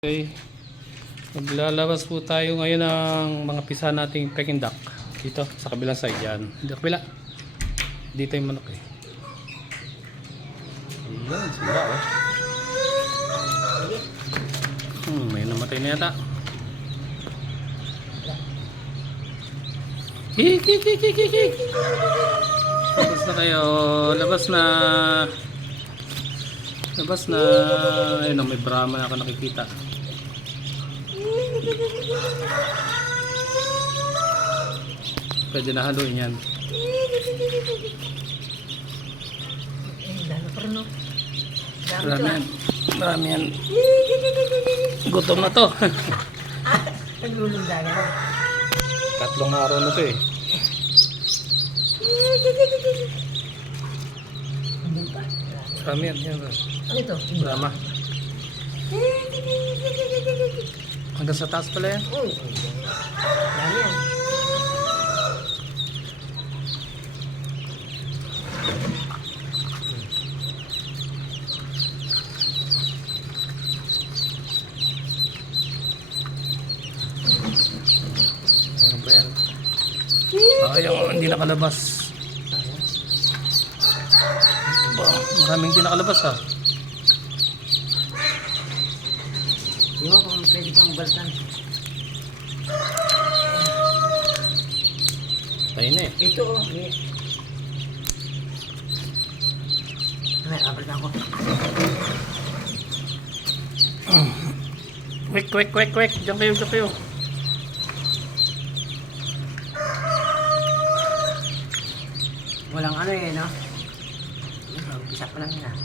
Okay, maglalabas po tayo ngayon ng mga pisa nating Peking duck dito sa kabilang side yan. Dito kabila. Dito yung manok eh. Ayan, sila oh. May namatay na yata. Hik, hik, hik, hik, hik. Labas na kayo. Labas na. Labas na. Ayun, may Brahma na ako nakikita. Pwede na haluin yan. Marami yan. Marami yan. Gutom na to. Tatlong araw na to eh. Marami yan. Ano ito? Brahma. Hanggang sa taas pala yan. Uy, dami yan. Meron pa yan. Sayang, hindi nakalabas. Maraming hindi nakalabas ha. Di ba kung pwede pang baltan? Ayun na eh. Ito oh. May baltan ko. Quick, quick, quick, quick. Diyan kayo, diyan kayo. Walang ano eh, no? Isa pa lang yan.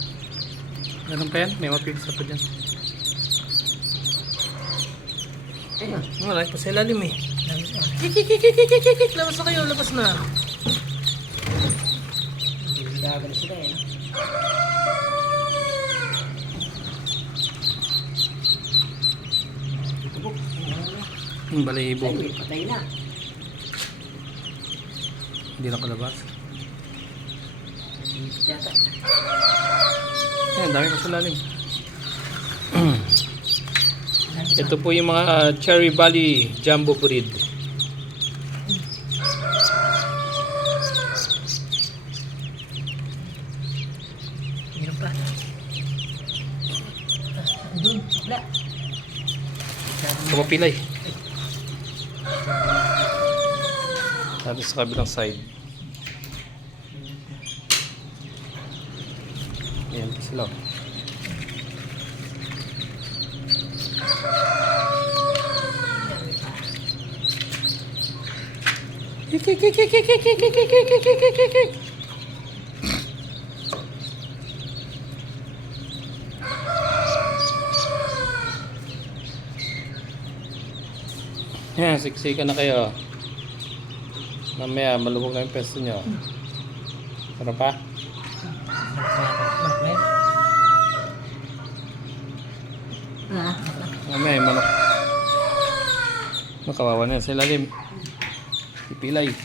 Meron pa yan? May mapigsa pa dyan. Ayun. Malay pa sa ilalim eh. Dami siya. Kik. Labas na kayo, labas na. Gagal sila eh, no? Tubok. Balahibo. Ay, patay na. Hindi nakalabas. Sipit yata. Ayan, dami pa sa ilalim. Ito po yung mga Cherry Valley Jumbo breed. Meron pa. Doon, wala. Kumapilay. Tapos sa kabilang side. Ayan pa sila. Yan, siksikan na kayo. Mamaya, malubog na yung pesto nyo. Ano pa? Mamaya, yung manok. Makawawa na yan sa ilalim. Ipilay.